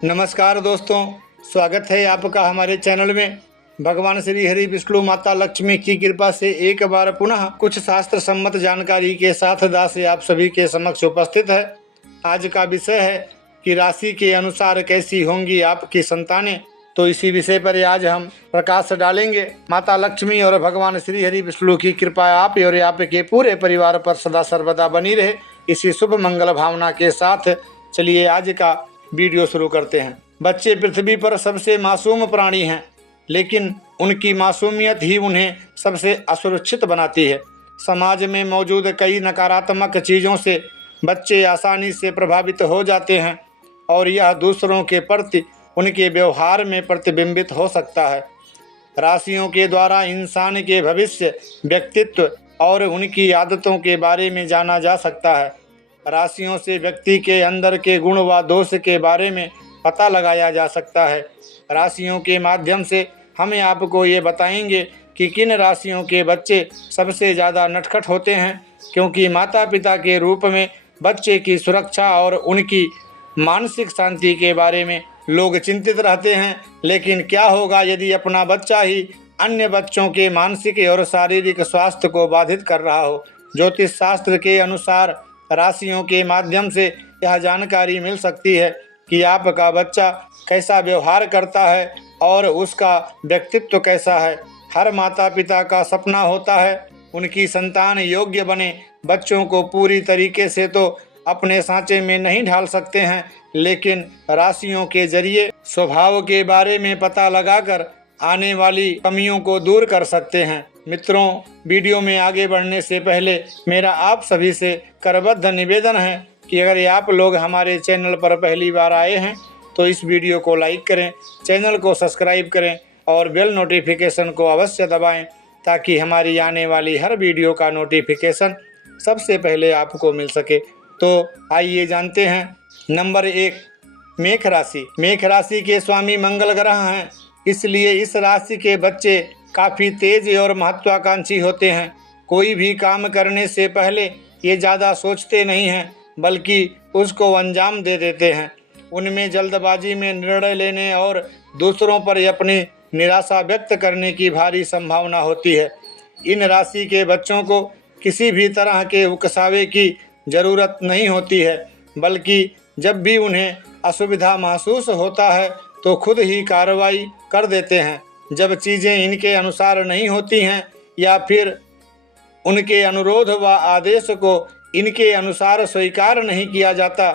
नमस्कार दोस्तों, स्वागत है आपका हमारे चैनल में। भगवान श्री हरि विष्णु माता लक्ष्मी की कृपा से एक बार पुनः कुछ शास्त्र सम्मत जानकारी के साथ दास आप सभी के समक्ष उपस्थित है। आज का विषय है कि राशि के अनुसार कैसी होंगी आपकी संतानें। तो इसी विषय पर आज हम प्रकाश डालेंगे। माता लक्ष्मी और भगवान श्री हरि विष्णु की कृपा आप और आपके पूरे परिवार पर सदा सर्वदा बनी रहे, इसी शुभ मंगल भावना के साथ चलिए आज का वीडियो शुरू करते हैं। बच्चे पृथ्वी पर सबसे मासूम प्राणी हैं, लेकिन उनकी मासूमियत ही उन्हें सबसे असुरक्षित बनाती है। समाज में मौजूद कई नकारात्मक चीज़ों से बच्चे आसानी से प्रभावित हो जाते हैं और यह दूसरों के प्रति उनके व्यवहार में प्रतिबिंबित हो सकता है। राशियों के द्वारा इंसान के भविष्य, व्यक्तित्व और उनकी आदतों के बारे में जाना जा सकता है। राशियों से व्यक्ति के अंदर के गुण व दोष के बारे में पता लगाया जा सकता है। राशियों के माध्यम से हम आपको ये बताएंगे कि किन राशियों के बच्चे सबसे ज़्यादा नटखट होते हैं, क्योंकि माता पिता के रूप में बच्चे की सुरक्षा और उनकी मानसिक शांति के बारे में लोग चिंतित रहते हैं। लेकिन क्या होगा यदि अपना बच्चा ही अन्य बच्चों के मानसिक और शारीरिक स्वास्थ्य को बाधित कर रहा हो। ज्योतिष शास्त्र के अनुसार राशियों के माध्यम से यह जानकारी मिल सकती है कि आपका बच्चा कैसा व्यवहार करता है और उसका व्यक्तित्व कैसा है। हर माता पिता का सपना होता है उनकी संतान योग्य बने। बच्चों को पूरी तरीके से तो अपने सांचे में नहीं ढाल सकते हैं, लेकिन राशियों के जरिए स्वभाव के बारे में पता लगाकर आने वाली कमियों को दूर कर सकते हैं। मित्रों, वीडियो में आगे बढ़ने से पहले मेरा आप सभी से करबद्ध निवेदन है कि अगर आप लोग हमारे चैनल पर पहली बार आए हैं तो इस वीडियो को लाइक करें, चैनल को सब्सक्राइब करें और बेल नोटिफिकेशन को अवश्य दबाएं, ताकि हमारी आने वाली हर वीडियो का नोटिफिकेशन सबसे पहले आपको मिल सके। तो आइए जानते हैं। नंबर 1, मेष राशि। मेष राशि के स्वामी मंगल ग्रह हैं, इसलिए इस राशि के बच्चे काफ़ी तेज और महत्वाकांक्षी होते हैं। कोई भी काम करने से पहले ये ज़्यादा सोचते नहीं हैं, बल्कि उसको अंजाम दे देते हैं। उनमें जल्दबाजी में निर्णय लेने और दूसरों पर अपनी निराशा व्यक्त करने की भारी संभावना होती है। इन राशि के बच्चों को किसी भी तरह के उकसावे की ज़रूरत नहीं होती है, बल्कि जब भी उन्हें असुविधा महसूस होता है तो खुद ही कार्रवाई कर देते हैं। जब चीज़ें इनके अनुसार नहीं होती हैं या फिर उनके अनुरोध व आदेश को इनके अनुसार स्वीकार नहीं किया जाता,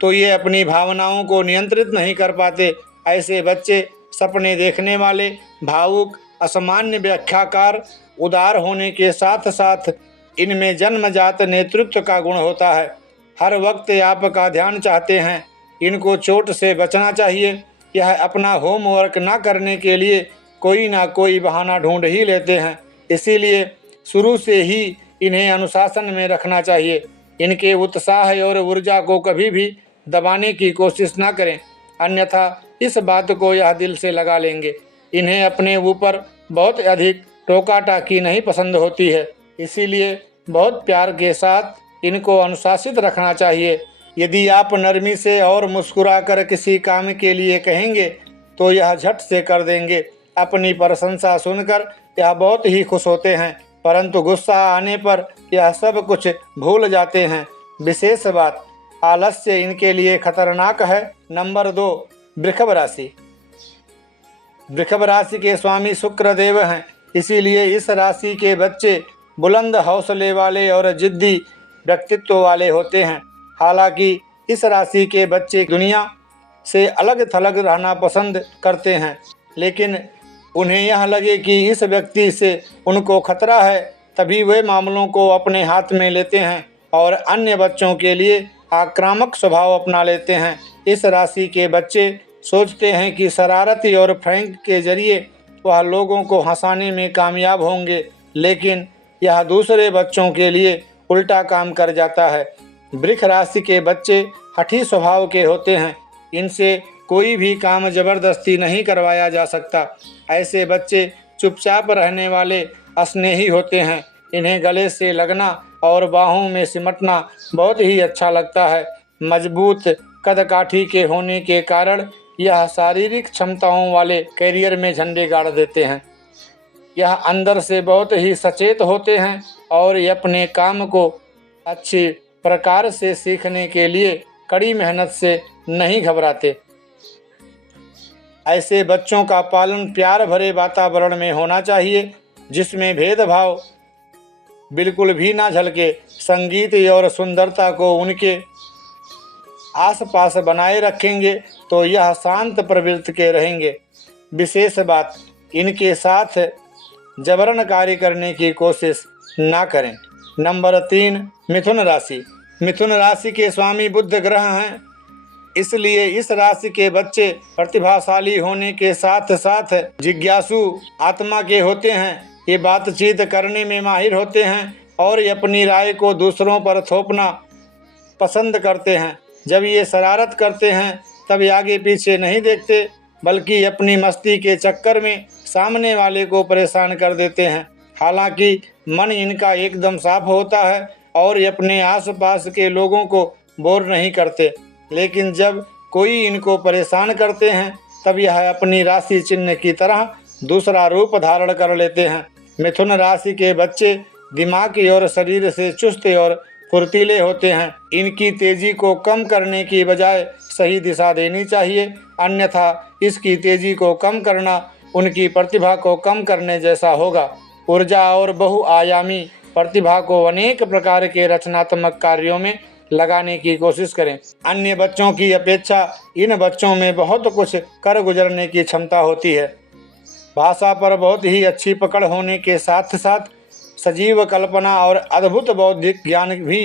तो ये अपनी भावनाओं को नियंत्रित नहीं कर पाते। ऐसे बच्चे सपने देखने वाले, भावुक, असामान्य व्याख्याकार, उदार होने के साथ साथ इनमें जन्मजात नेतृत्व का गुण होता है। हर वक्त आपका ध्यान चाहते हैं। इनको चोट से बचना चाहिए। यह अपना होमवर्क ना करने के लिए कोई ना कोई बहाना ढूंढ ही लेते हैं, इसीलिए शुरू से ही इन्हें अनुशासन में रखना चाहिए। इनके उत्साह और ऊर्जा को कभी भी दबाने की कोशिश ना करें, अन्यथा इस बात को यह दिल से लगा लेंगे। इन्हें अपने ऊपर बहुत अधिक टोका टाकी नहीं पसंद होती है, इसीलिए बहुत प्यार के साथ इनको अनुशासित रखना चाहिए। यदि आप नरमी से और मुस्कुराकर किसी काम के लिए कहेंगे तो यह झट से कर देंगे। अपनी प्रशंसा सुनकर यह बहुत ही खुश होते हैं, परंतु गुस्सा आने पर यह सब कुछ भूल जाते हैं। विशेष बात, आलस्य इनके लिए खतरनाक है। नंबर 2, वृषभ राशि। वृषभ राशि के स्वामी शुक्र देव हैं, इसीलिए इस राशि के बच्चे बुलंद हौसले वाले और जिद्दी व्यक्तित्व वाले होते हैं। हालांकि इस राशि के बच्चे दुनिया से अलग थलग रहना पसंद करते हैं, लेकिन उन्हें यह लगे कि इस व्यक्ति से उनको खतरा है, तभी वे मामलों को अपने हाथ में लेते हैं और अन्य बच्चों के लिए आक्रामक स्वभाव अपना लेते हैं। इस राशि के बच्चे सोचते हैं कि शरारती और फ्रैंक के जरिए वह लोगों को हंसाने में कामयाब होंगे, लेकिन यह दूसरे बच्चों के लिए उल्टा काम कर जाता है। वृष राशि के बच्चे हठी स्वभाव के होते हैं। इनसे कोई भी काम जबरदस्ती नहीं करवाया जा सकता। ऐसे बच्चे चुपचाप रहने वाले, स्नेही होते हैं। इन्हें गले से लगना और बाहों में सिमटना बहुत ही अच्छा लगता है। मजबूत, कदकाठी के होने के कारण यह शारीरिक क्षमताओं वाले कैरियर में झंडे गाड़ देते हैं। यह अंदर से बहुत ही सचेत होते हैं और ये अपने काम को अच्छी प्रकार से सीखने के लिए कड़ी मेहनत से नहीं घबराते। ऐसे बच्चों का पालन प्यार भरे वातावरण में होना चाहिए, जिसमें भेदभाव बिल्कुल भी ना झलके। संगीत और सुंदरता को उनके आसपास बनाए रखेंगे तो यह शांत प्रवृत्ति के रहेंगे। विशेष बात, इनके साथ जबरन कार्य करने की कोशिश ना करें। नंबर 3, मिथुन राशि। मिथुन राशि के स्वामी बुध ग्रह हैं, इसलिए इस राशि के बच्चे प्रतिभाशाली होने के साथ साथ जिज्ञासु आत्मा के होते हैं। ये बातचीत करने में माहिर होते हैं और ये अपनी राय को दूसरों पर थोपना पसंद करते हैं। जब ये शरारत करते हैं तब ये आगे पीछे नहीं देखते, बल्कि अपनी मस्ती के चक्कर में सामने वाले को परेशान कर देते हैं। हालांकि मन इनका एकदम साफ होता है और ये अपने आसपास के लोगों को बोर नहीं करते, लेकिन जब कोई इनको परेशान करते हैं तब यह अपनी राशि चिन्ह की तरह दूसरा रूप धारण कर लेते हैं। मिथुन राशि के बच्चे दिमाग और शरीर से चुस्त और फुर्तीले होते हैं। इनकी तेजी को कम करने की बजाय सही दिशा देनी चाहिए, अन्यथा इसकी तेजी को कम करना उनकी प्रतिभा को कम करने जैसा होगा। ऊर्जा और बहुआयामी प्रतिभा को अनेक प्रकार के रचनात्मक कार्यों में लगाने की कोशिश करें। अन्य बच्चों की अपेक्षा इन बच्चों में बहुत कुछ कर गुजरने की क्षमता होती है। भाषा पर बहुत ही अच्छी पकड़ होने के साथ साथ सजीव कल्पना और अद्भुत बौद्धिक ज्ञान भी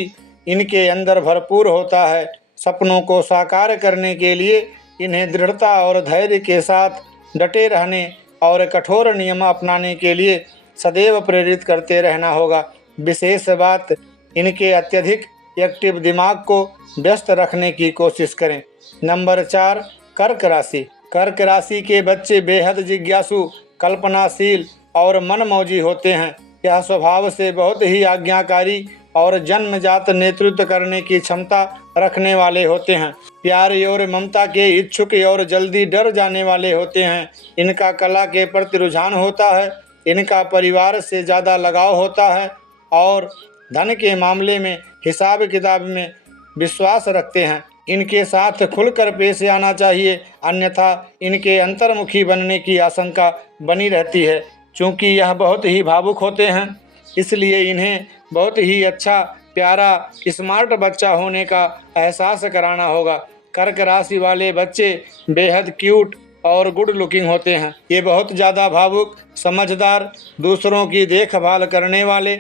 इनके अंदर भरपूर होता है। सपनों को साकार करने के लिए इन्हें दृढ़ता और धैर्य के साथ डटे रहने और कठोर नियम अपनाने के लिए सदैव प्रेरित करते रहना होगा। विशेष बात, इनके अत्यधिक एक्टिव दिमाग को व्यस्त रखने की कोशिश करें। नंबर 4, कर्क राशि। कर्क राशि के बच्चे बेहद जिज्ञासु, कल्पनाशील और मनमौजी होते हैं। यह स्वभाव से बहुत ही आज्ञाकारी और जन्मजात नेतृत्व करने की क्षमता रखने वाले होते हैं। प्यार और ममता के इच्छुक और जल्दी डर जाने वाले होते हैं। इनका कला के प्रति रुझान होता है। इनका परिवार से ज़्यादा लगाव होता है और धन के मामले में हिसाब किताब में विश्वास रखते हैं। इनके साथ खुलकर पेश आना चाहिए, अन्यथा इनके अंतर्मुखी बनने की आशंका बनी रहती है। चूँकि यह बहुत ही भावुक होते हैं, इसलिए इन्हें बहुत ही अच्छा, प्यारा, स्मार्ट बच्चा होने का एहसास कराना होगा। कर्क राशि वाले बच्चे बेहद क्यूट और गुड लुकिंग होते हैं। ये बहुत ज़्यादा भावुक, समझदार, दूसरों की देखभाल करने वाले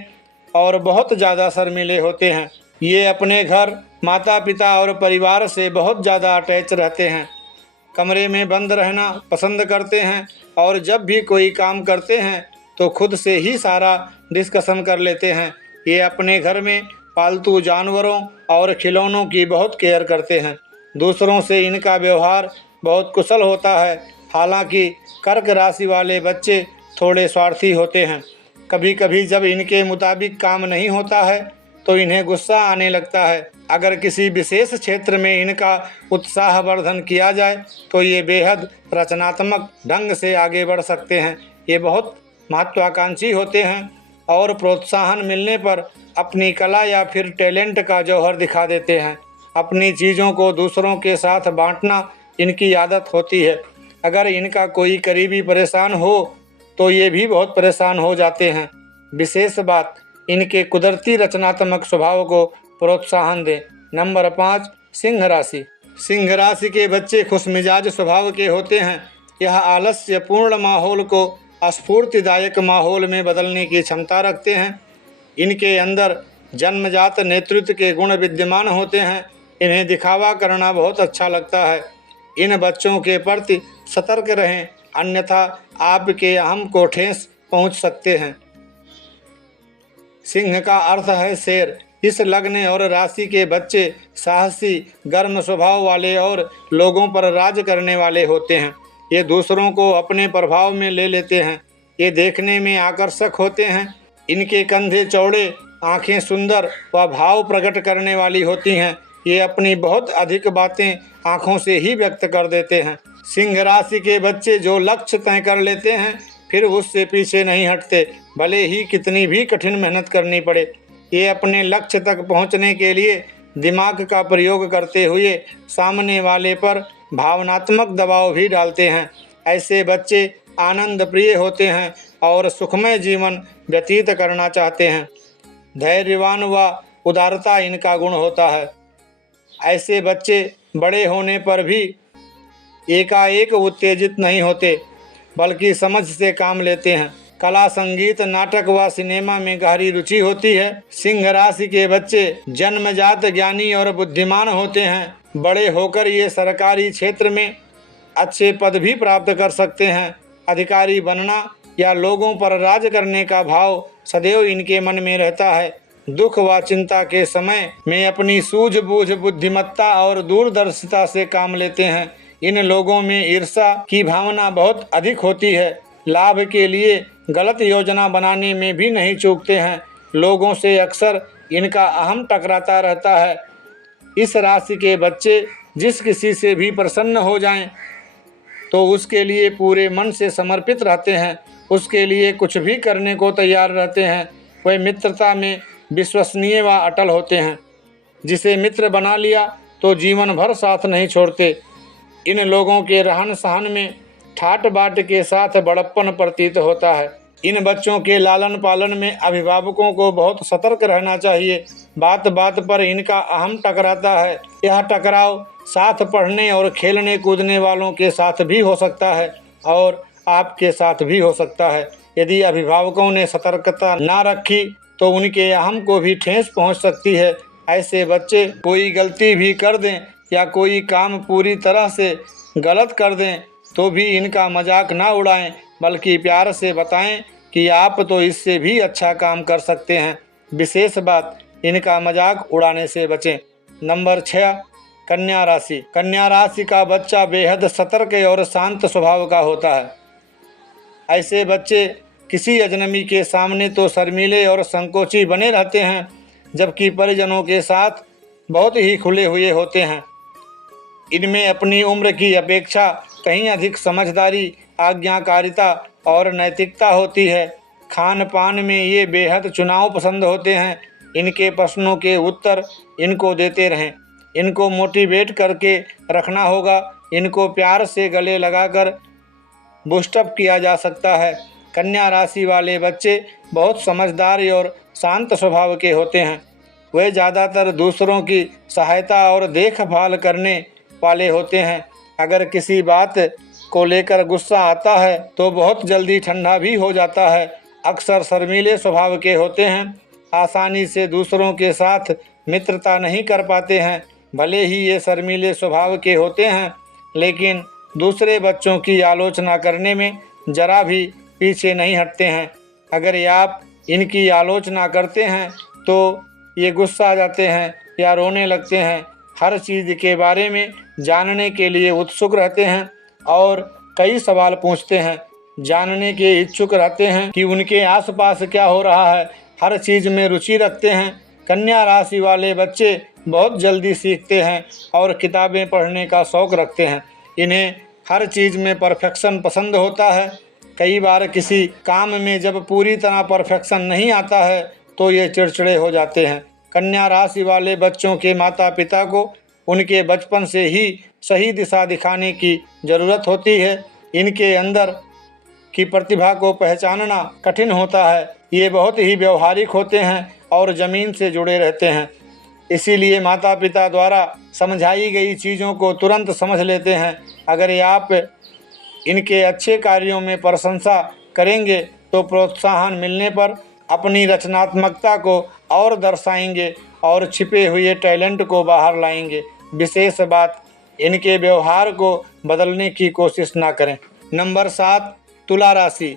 और बहुत ज़्यादा शर्मीले होते हैं। ये अपने घर, माता पिता और परिवार से बहुत ज़्यादा अटैच रहते हैं। कमरे में बंद रहना पसंद करते हैं और जब भी कोई काम करते हैं तो खुद से ही सारा डिस्कशन कर लेते हैं। ये अपने घर में पालतू जानवरों और खिलौनों की बहुत केयर करते हैं। दूसरों से इनका व्यवहार बहुत कुशल होता है। हालांकि कर्क राशि वाले बच्चे थोड़े स्वार्थी होते हैं। कभी कभी जब इनके मुताबिक काम नहीं होता है तो इन्हें गुस्सा आने लगता है। अगर किसी विशेष क्षेत्र में इनका उत्साहवर्धन किया जाए तो ये बेहद रचनात्मक ढंग से आगे बढ़ सकते हैं। ये बहुत महत्वाकांक्षी होते हैं और प्रोत्साहन मिलने पर अपनी कला या फिर टैलेंट का जौहर दिखा देते हैं। अपनी चीज़ों को दूसरों के साथ बांटना इनकी आदत होती है। अगर इनका कोई करीबी परेशान हो तो ये भी बहुत परेशान हो जाते हैं। विशेष बात, इनके कुदरती रचनात्मक स्वभाव को प्रोत्साहन दें। नंबर 5, सिंह राशि। सिंह राशि के बच्चे खुशमिजाज स्वभाव के होते हैं। यह आलस्यपूर्ण माहौल को स्फूर्तिदायक माहौल में बदलने की क्षमता रखते हैं। इनके अंदर जन्मजात नेतृत्व के गुण विद्यमान होते हैं। इन्हें दिखावा करना बहुत अच्छा लगता है। इन बच्चों के प्रति सतर्क रहें, अन्यथा आपके अहम को ठेस पहुंच सकते हैं। सिंह का अर्थ है शेर। इस लग्न और राशि के बच्चे साहसी, गर्म स्वभाव वाले और लोगों पर राज करने वाले होते हैं। ये दूसरों को अपने प्रभाव में ले लेते हैं। ये देखने में आकर्षक होते हैं। इनके कंधे चौड़े, आंखें सुंदर व भाव प्रकट करने वाली होती हैं। ये अपनी बहुत अधिक बातें आँखों से ही व्यक्त कर देते हैं। सिंह राशि के बच्चे जो लक्ष्य तय कर लेते हैं फिर उससे पीछे नहीं हटते, भले ही कितनी भी कठिन मेहनत करनी पड़े। ये अपने लक्ष्य तक पहुंचने के लिए दिमाग का प्रयोग करते हुए सामने वाले पर भावनात्मक दबाव भी डालते हैं। ऐसे बच्चे आनंद प्रिय होते हैं और सुखमय जीवन व्यतीत करना चाहते हैं। धैर्यवान व उदारता इनका गुण होता है। ऐसे बच्चे बड़े होने पर भी एकाएक उत्तेजित नहीं होते, बल्कि समझ से काम लेते हैं। कला, संगीत, नाटक व सिनेमा में गहरी रुचि होती है। सिंह राशि के बच्चे जन्मजात ज्ञानी और बुद्धिमान होते हैं। बड़े होकर ये सरकारी क्षेत्र में अच्छे पद भी प्राप्त कर सकते हैं। अधिकारी बनना या लोगों पर राज करने का भाव सदैव इनके मन में रहता है। दुख व चिंता के समय में अपनी सूझबूझ, बुद्धिमत्ता और दूरदर्शिता से काम लेते हैं। इन लोगों में ईर्ष्या की भावना बहुत अधिक होती है। लाभ के लिए गलत योजना बनाने में भी नहीं चूकते हैं। लोगों से अक्सर इनका अहम टकराता रहता है। इस राशि के बच्चे जिस किसी से भी प्रसन्न हो जाएं तो उसके लिए पूरे मन से समर्पित रहते हैं, उसके लिए कुछ भी करने को तैयार रहते हैं। वह मित्रता में विश्वसनीय व अटल होते हैं। जिसे मित्र बना लिया तो जीवन भर साथ नहीं छोड़ते। इन लोगों के रहन सहन में ठाट बाट के साथ बड़प्पन प्रतीत होता है। इन बच्चों के लालन पालन में अभिभावकों को बहुत सतर्क रहना चाहिए। बात बात पर इनका अहम टकराता है। यह टकराव साथ पढ़ने और खेलने कूदने वालों के साथ भी हो सकता है और आपके साथ भी हो सकता है। यदि अभिभावकों ने सतर्कता ना रखी तो उनके अहम को भी ठेस पहुंच सकती है। ऐसे बच्चे कोई गलती भी कर दें या कोई काम पूरी तरह से गलत कर दें तो भी इनका मजाक ना उड़ाएं, बल्कि प्यार से बताएं कि आप तो इससे भी अच्छा काम कर सकते हैं। विशेष बात, इनका मजाक उड़ाने से बचें। नंबर 6, कन्या राशि। कन्या राशि का बच्चा बेहद सतर्क और शांत स्वभाव का होता है। ऐसे बच्चे किसी अजनबी के सामने तो शर्मीले और संकोची बने रहते हैं, जबकि परिजनों के साथ बहुत ही खुले हुए होते हैं। इनमें अपनी उम्र की अपेक्षा कहीं अधिक समझदारी, आज्ञाकारिता और नैतिकता होती है। खान पान में ये बेहद चुनाव पसंद होते हैं। इनके प्रश्नों के उत्तर इनको देते रहें। इनको मोटिवेट करके रखना होगा। इनको प्यार से गले लगाकर बूस्टअप किया जा सकता है। कन्या राशि वाले बच्चे बहुत समझदार और शांत स्वभाव के होते हैं। वे ज़्यादातर दूसरों की सहायता और देखभाल करने वाले होते हैं। अगर किसी बात को लेकर गुस्सा आता है तो बहुत जल्दी ठंडा भी हो जाता है। अक्सर शर्मीले स्वभाव के होते हैं। आसानी से दूसरों के साथ मित्रता नहीं कर पाते हैं। भले ही ये शर्मीले स्वभाव के होते हैं, लेकिन दूसरे बच्चों की आलोचना करने में जरा भी पीछे नहीं हटते हैं। अगर आप इनकी आलोचना करते हैं तो ये गुस्सा आ जाते हैं या रोने लगते हैं। हर चीज़ के बारे में जानने के लिए उत्सुक रहते हैं और कई सवाल पूछते हैं। जानने के इच्छुक रहते हैं कि उनके आसपास क्या हो रहा है। हर चीज़ में रुचि रखते हैं। कन्या राशि वाले बच्चे बहुत जल्दी सीखते हैं और किताबें पढ़ने का शौक़ रखते हैं। इन्हें हर चीज़ में परफेक्शन पसंद होता है। कई बार किसी काम में जब पूरी तरह परफेक्शन नहीं आता है तो ये चिड़चिड़े हो जाते हैं। कन्या राशि वाले बच्चों के माता पिता को उनके बचपन से ही सही दिशा दिखाने की ज़रूरत होती है। इनके अंदर की प्रतिभा को पहचानना कठिन होता है। ये बहुत ही व्यवहारिक होते हैं और ज़मीन से जुड़े रहते हैं। इसीलिए माता पिता द्वारा समझाई गई चीज़ों को तुरंत समझ लेते हैं। अगर आप इनके अच्छे कार्यों में प्रशंसा करेंगे तो प्रोत्साहन मिलने पर अपनी रचनात्मकता को और दर्शाएंगे और छिपे हुए टैलेंट को बाहर लाएंगे। विशेष बात, इनके व्यवहार को बदलने की कोशिश ना करें। नंबर 7, तुला राशि।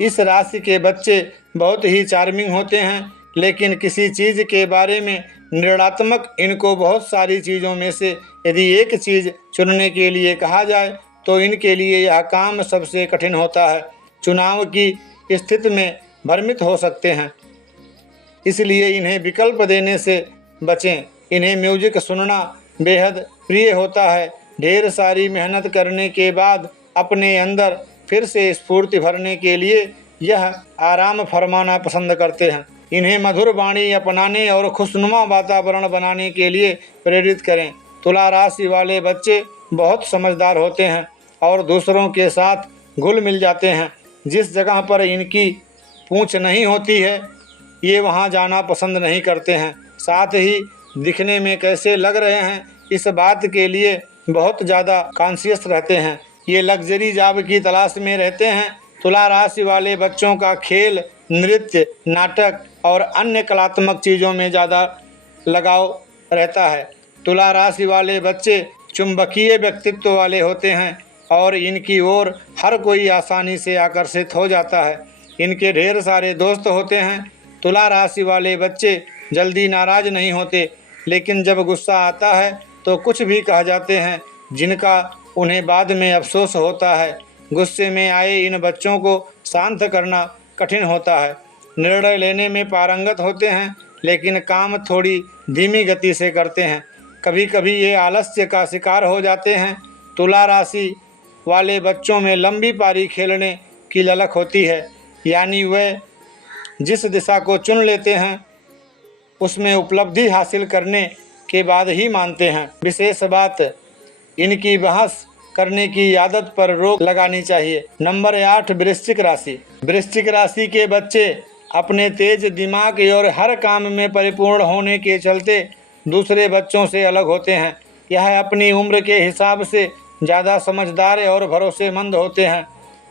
इस राशि के बच्चे बहुत ही चार्मिंग होते हैं, लेकिन किसी चीज़ के बारे में निर्णयात्मक। इनको बहुत सारी चीज़ों में से यदि एक चीज़ चुनने के लिए कहा जाए तो इनके लिए यह काम सबसे कठिन होता है। चुनाव की स्थिति में भ्रमित हो सकते हैं, इसलिए इन्हें विकल्प देने से बचें। इन्हें म्यूजिक सुनना बेहद प्रिय होता है। ढेर सारी मेहनत करने के बाद अपने अंदर फिर से स्फूर्ति भरने के लिए यह आराम फरमाना पसंद करते हैं। इन्हें मधुर वाणी अपनाने और खुशनुमा वातावरण बनाने के लिए प्रेरित करें। तुला राशि वाले बच्चे बहुत समझदार होते हैं और दूसरों के साथ घुल मिल जाते हैं। जिस जगह पर इनकी पूंछ नहीं होती है ये वहां जाना पसंद नहीं करते हैं। साथ ही दिखने में कैसे लग रहे हैं इस बात के लिए बहुत ज़्यादा कॉन्शियस रहते हैं। ये लग्जरी जॉब की तलाश में रहते हैं। तुला राशि वाले बच्चों का खेल, नृत्य, नाटक और अन्य कलात्मक चीज़ों में ज़्यादा लगाव रहता है। तुला राशि वाले बच्चे चुंबकीय व्यक्तित्व वाले होते हैं और इनकी ओर हर कोई आसानी से आकर्षित हो जाता है। इनके ढेर सारे दोस्त होते हैं। तुला राशि वाले बच्चे जल्दी नाराज़ नहीं होते, लेकिन जब गुस्सा आता है तो कुछ भी कह जाते हैं जिनका उन्हें बाद में अफसोस होता है। गुस्से में आए इन बच्चों को शांत करना कठिन होता है। निर्णय लेने में पारंगत होते हैं, लेकिन काम थोड़ी धीमी गति से करते हैं। कभी कभी ये आलस्य का शिकार हो जाते हैं। तुला राशि वाले बच्चों में लंबी पारी खेलने की ललक होती है, यानी वे जिस दिशा को चुन लेते हैं उसमें उपलब्धि हासिल करने के बाद ही मानते हैं। विशेष बात, इनकी बहस करने की आदत पर रोक लगानी चाहिए। नंबर 8, वृश्चिक राशि। वृश्चिक राशि के बच्चे अपने तेज दिमाग और हर काम में परिपूर्ण होने के चलते दूसरे बच्चों से अलग होते हैं। यह अपनी उम्र के हिसाब से ज़्यादा समझदार और भरोसेमंद होते हैं,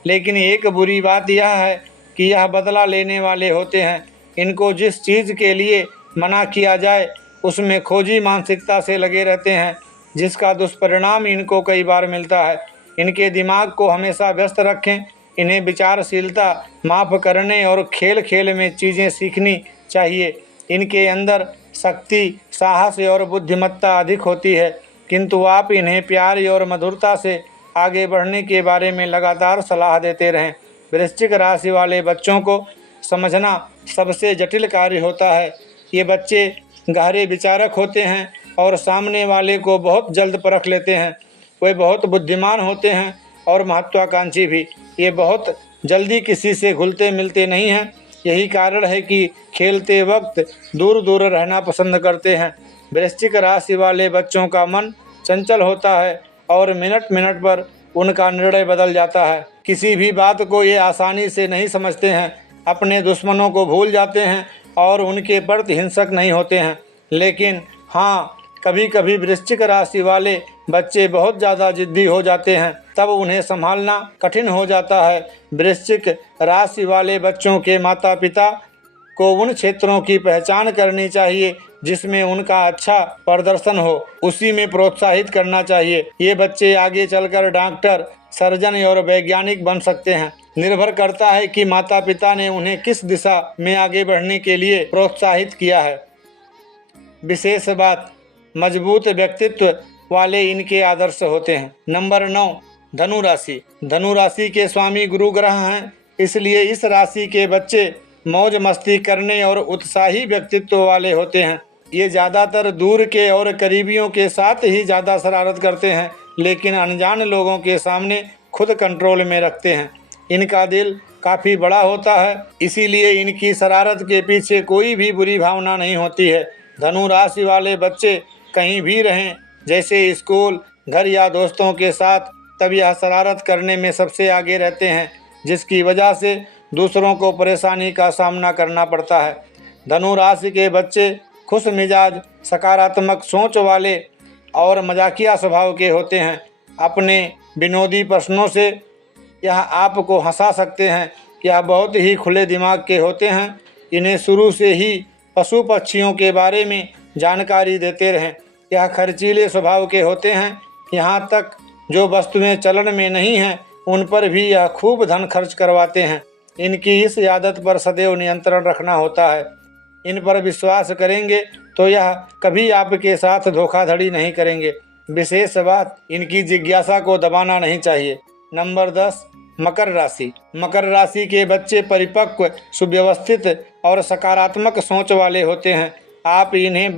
लेकिन एक बुरी बात यह है कि यह बदला लेने वाले होते हैं। इनको जिस चीज़ के लिए मना किया जाए उसमें खोजी मानसिकता से लगे रहते हैं, जिसका दुष्परिणाम इनको कई बार मिलता है। इनके दिमाग को हमेशा व्यस्त रखें। इन्हें विचारशीलता, माफ़ करने और खेल खेल में चीज़ें सीखनी चाहिए। इनके अंदर शक्ति, साहस और बुद्धिमत्ता अधिक होती है, किंतु आप इन्हें प्यार और मधुरता से आगे बढ़ने के बारे में लगातार सलाह देते रहें। वृश्चिक राशि वाले बच्चों को समझना सबसे जटिल कार्य होता है। ये बच्चे गहरे विचारक होते हैं और सामने वाले को बहुत जल्द परख लेते हैं। वे बहुत बुद्धिमान होते हैं और महत्वाकांक्षी भी। ये बहुत जल्दी किसी से घुलते मिलते नहीं हैं। यही कारण है कि खेलते वक्त दूर दूर रहना पसंद करते हैं। वृश्चिक राशि वाले बच्चों का मन चंचल होता है और मिनट मिनट पर उनका निर्णय बदल जाता है। किसी भी बात को ये आसानी से नहीं समझते हैं। अपने दुश्मनों को भूल जाते हैं और उनके प्रति हिंसक नहीं होते हैं। लेकिन हाँ, कभी कभी वृश्चिक राशि वाले बच्चे बहुत ज़्यादा जिद्दी हो जाते हैं, तब उन्हें संभालना कठिन हो जाता है। वृश्चिक राशि वाले बच्चों के माता पिता को उन क्षेत्रों की पहचान करनी चाहिए जिसमें उनका अच्छा प्रदर्शन हो, उसी में प्रोत्साहित करना चाहिए। ये बच्चे आगे चलकर डॉक्टर, सर्जन और वैज्ञानिक बन सकते हैं। निर्भर करता है कि माता पिता ने उन्हें किस दिशा में आगे बढ़ने के लिए प्रोत्साहित किया है। विशेष बात, मजबूत व्यक्तित्व वाले इनके आदर्श होते हैं। नंबर 9, धनु राशि। धनु राशि के स्वामी गुरु ग्रह हैं, इसलिए इस राशि के बच्चे मौज मस्ती करने और उत्साही व्यक्तित्व वाले होते हैं। ये ज़्यादातर दूर के और करीबियों के साथ ही ज़्यादा शरारत करते हैं, लेकिन अनजान लोगों के सामने खुद कंट्रोल में रखते हैं। इनका दिल काफ़ी बड़ा होता है, इसीलिए इनकी शरारत के पीछे कोई भी बुरी भावना नहीं होती है। धनु राशि वाले बच्चे कहीं भी रहें, जैसे स्कूल, घर या दोस्तों के साथ, तब यह शरारत करने में सबसे आगे रहते हैं, जिसकी वजह से दूसरों को परेशानी का सामना करना पड़ता है। धनु राशि के बच्चे खुश मिजाज, सकारात्मक सोच वाले और मजाकिया स्वभाव के होते हैं। अपने विनोदी प्रश्नों से यह आपको हंसा सकते हैं। यह बहुत ही खुले दिमाग के होते हैं। इन्हें शुरू से ही पशु पक्षियों के बारे में जानकारी देते रहें। यह खर्चीले स्वभाव के होते हैं। यहाँ तक जो वस्तुएं चलन में नहीं हैं उन पर भी यह खूब धन खर्च करवाते हैं। इनकी इस आदत पर सदैव नियंत्रण रखना होता है। इन पर विश्वास करेंगे तो यह कभी आपके साथ धोखाधड़ी नहीं करेंगे। विशेष बात, इनकी जिज्ञासा को दबाना नहीं चाहिए। नंबर 10, मकर राशि। मकर राशि के बच्चे परिपक्व, सुव्यवस्थित और सकारात्मक सोच वाले होते हैं। आप इन्हें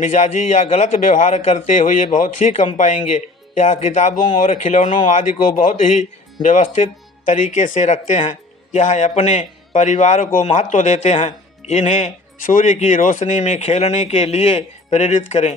मिजाजी या गलत व्यवहार करते हुए बहुत ही कम पाएंगे। यह किताबों और खिलौनों आदि को बहुत ही व्यवस्थित तरीके से रखते हैं। यह अपने परिवार को महत्व देते हैं। इन्हें सूर्य की रोशनी में खेलने के लिए प्रेरित करें।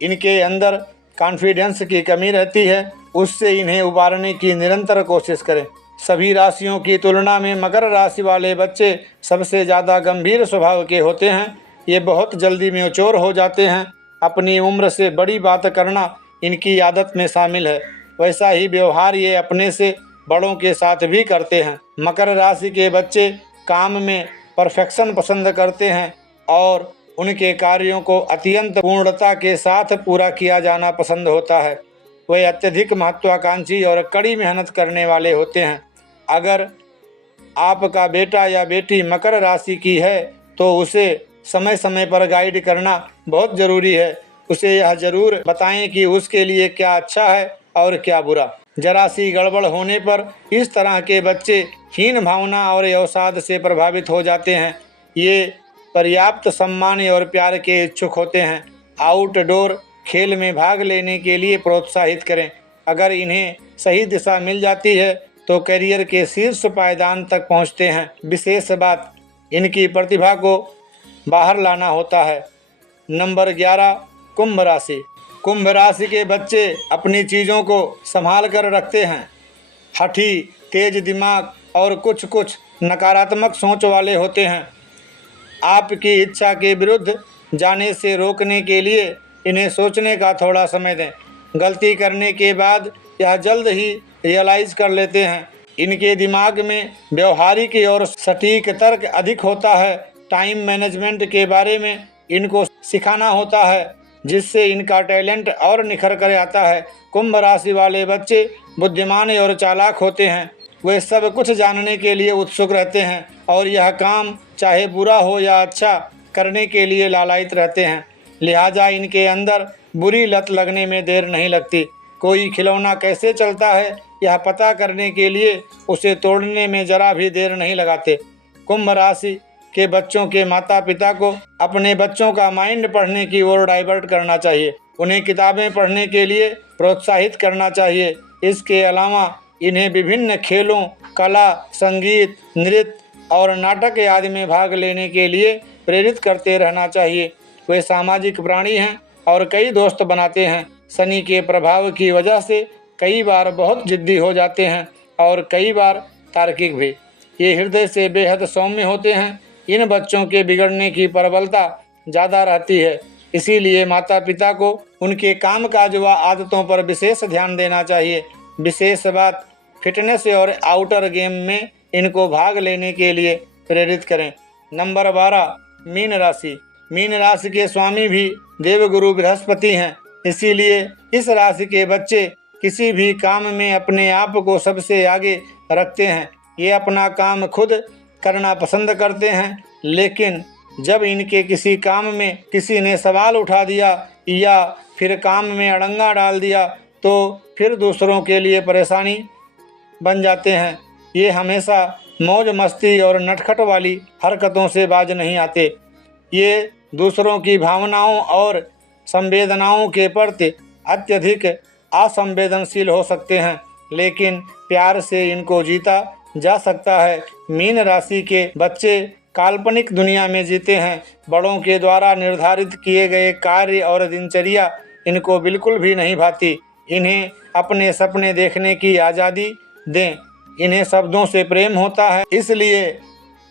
इनके अंदर कॉन्फिडेंस की कमी रहती है, उससे इन्हें उबारने की निरंतर कोशिश करें। सभी राशियों की तुलना में मकर राशि वाले बच्चे सबसे ज़्यादा गंभीर स्वभाव के होते हैं। ये बहुत जल्दी मैच्योर हो जाते हैं। अपनी उम्र से बड़ी बात करना इनकी आदत में शामिल है। वैसा ही व्यवहार ये अपने से बड़ों के साथ भी करते हैं। मकर राशि के बच्चे काम में परफेक्शन पसंद करते हैं और उनके कार्यों को अत्यंत पूर्णता के साथ पूरा किया जाना पसंद होता है। वे अत्यधिक महत्वाकांक्षी और कड़ी मेहनत करने वाले होते हैं। अगर आपका बेटा या बेटी मकर राशि की है तो उसे समय समय पर गाइड करना बहुत ज़रूरी है। उसे यह ज़रूर बताएं कि उसके लिए क्या अच्छा है और क्या बुरा। जरा सी गड़बड़ होने पर इस तरह के बच्चे हीन भावना और अवसाद से प्रभावित हो जाते हैं। ये पर्याप्त सम्मान और प्यार के इच्छुक होते हैं। आउटडोर खेल में भाग लेने के लिए प्रोत्साहित करें। अगर इन्हें सही दिशा मिल जाती है तो करियर के शीर्ष पायदान तक पहुंचते हैं। विशेष बात इनकी प्रतिभा को बाहर लाना होता है। नंबर 11, कुंभ राशि। कुंभ राशि के बच्चे अपनी चीज़ों को संभाल कर रखते हैं। हठी, तेज दिमाग और कुछ नकारात्मक सोच वाले होते हैं। आपकी इच्छा के विरुद्ध जाने से रोकने के लिए इन्हें सोचने का थोड़ा समय दें। गलती करने के बाद यह जल्द ही रियलाइज़ कर लेते हैं। इनके दिमाग में व्यवहारिक और सटीक तर्क अधिक होता है। टाइम मैनेजमेंट के बारे में इनको सिखाना होता है, जिससे इनका टैलेंट और निखर कर आता है। कुंभ राशि वाले बच्चे बुद्धिमान और चालाक होते हैं। वे सब कुछ जानने के लिए उत्सुक रहते हैं और यह काम चाहे बुरा हो या अच्छा करने के लिए लालायित रहते हैं। लिहाजा इनके अंदर बुरी लत लगने में देर नहीं लगती। कोई खिलौना कैसे चलता है यह पता करने के लिए उसे तोड़ने में ज़रा भी देर नहीं लगाते। कुंभ राशि के बच्चों के माता पिता को अपने बच्चों का माइंड पढ़ने की ओर डाइवर्ट करना चाहिए। उन्हें किताबें पढ़ने के लिए प्रोत्साहित करना चाहिए। इसके अलावा इन्हें विभिन्न खेलों, कला, संगीत, नृत्य और नाटक आदि में भाग लेने के लिए प्रेरित करते रहना चाहिए। वे सामाजिक प्राणी हैं और कई दोस्त बनाते हैं। शनि के प्रभाव की वजह से कई बार बहुत जिद्दी हो जाते हैं और कई बार तार्किक भी। ये हृदय से बेहद सौम्य होते हैं। इन बच्चों के बिगड़ने की प्रबलता ज़्यादा रहती है। इसीलिए माता पिता को उनके कामकाज व आदतों पर विशेष ध्यान देना चाहिए। विशेष बात फिटनेस और आउटर गेम में इनको भाग लेने के लिए प्रेरित करें। नंबर 12, मीन राशि। मीन राशि के स्वामी भी देवगुरु बृहस्पति हैं। इसीलिए इस राशि के बच्चे किसी भी काम में अपने आप को सबसे आगे रखते हैं। ये अपना काम खुद करना पसंद करते हैं, लेकिन जब इनके किसी काम में किसी ने सवाल उठा दिया या फिर काम में अड़ंगा डाल दिया तो फिर दूसरों के लिए परेशानी बन जाते हैं। ये हमेशा मौज मस्ती और नटखट वाली हरकतों से बाज नहीं आते। ये दूसरों की भावनाओं और संवेदनाओं के प्रति अत्यधिक असंवेदनशील हो सकते हैं, लेकिन प्यार से इनको जीता जा सकता है। मीन राशि के बच्चे काल्पनिक दुनिया में जीते हैं। बड़ों के द्वारा निर्धारित किए गए कार्य और दिनचर्या इनको बिल्कुल भी नहीं भाती। इन्हें अपने सपने देखने की आज़ादी दें। इन्हें शब्दों से प्रेम होता है, इसलिए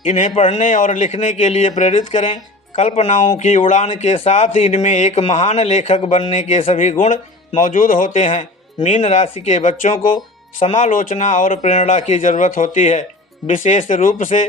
इन्हें पढ़ने और लिखने के लिए प्रेरित करें। कल्पनाओं की उड़ान के साथ इनमें एक महान लेखक बनने के सभी गुण मौजूद होते हैं। मीन राशि के बच्चों को समालोचना और प्रेरणा की ज़रूरत होती है, विशेष रूप से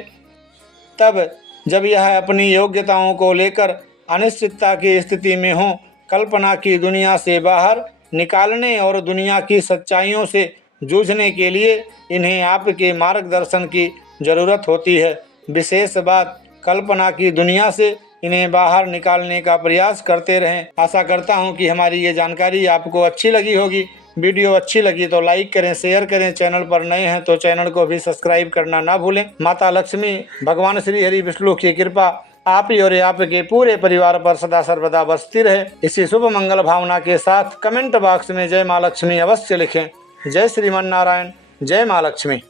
तब जब यह अपनी योग्यताओं को लेकर अनिश्चितता की स्थिति में हो। कल्पना की दुनिया से बाहर निकालने और दुनिया की सच्चाइयों से जूझने के लिए इन्हें आपके मार्गदर्शन की ज़रूरत होती है। विशेष बात कल्पना की दुनिया से इन्हें बाहर निकालने का प्रयास करते रहें। आशा करता हूं कि हमारी ये जानकारी आपको अच्छी लगी होगी। वीडियो अच्छी लगी तो लाइक करें, शेयर करें। चैनल पर नए हैं तो चैनल को भी सब्सक्राइब करना ना भूलें। माता लक्ष्मी, भगवान श्री हरि विष्णु की कृपा आप और आपके पूरे परिवार पर सदा सर्वदा बरसती रहे। इसी शुभ मंगल भावना के साथ कमेंट बॉक्स में जय माँ लक्ष्मी अवश्य लिखें। जय श्रीमन नारायण, जय माँ लक्ष्मी।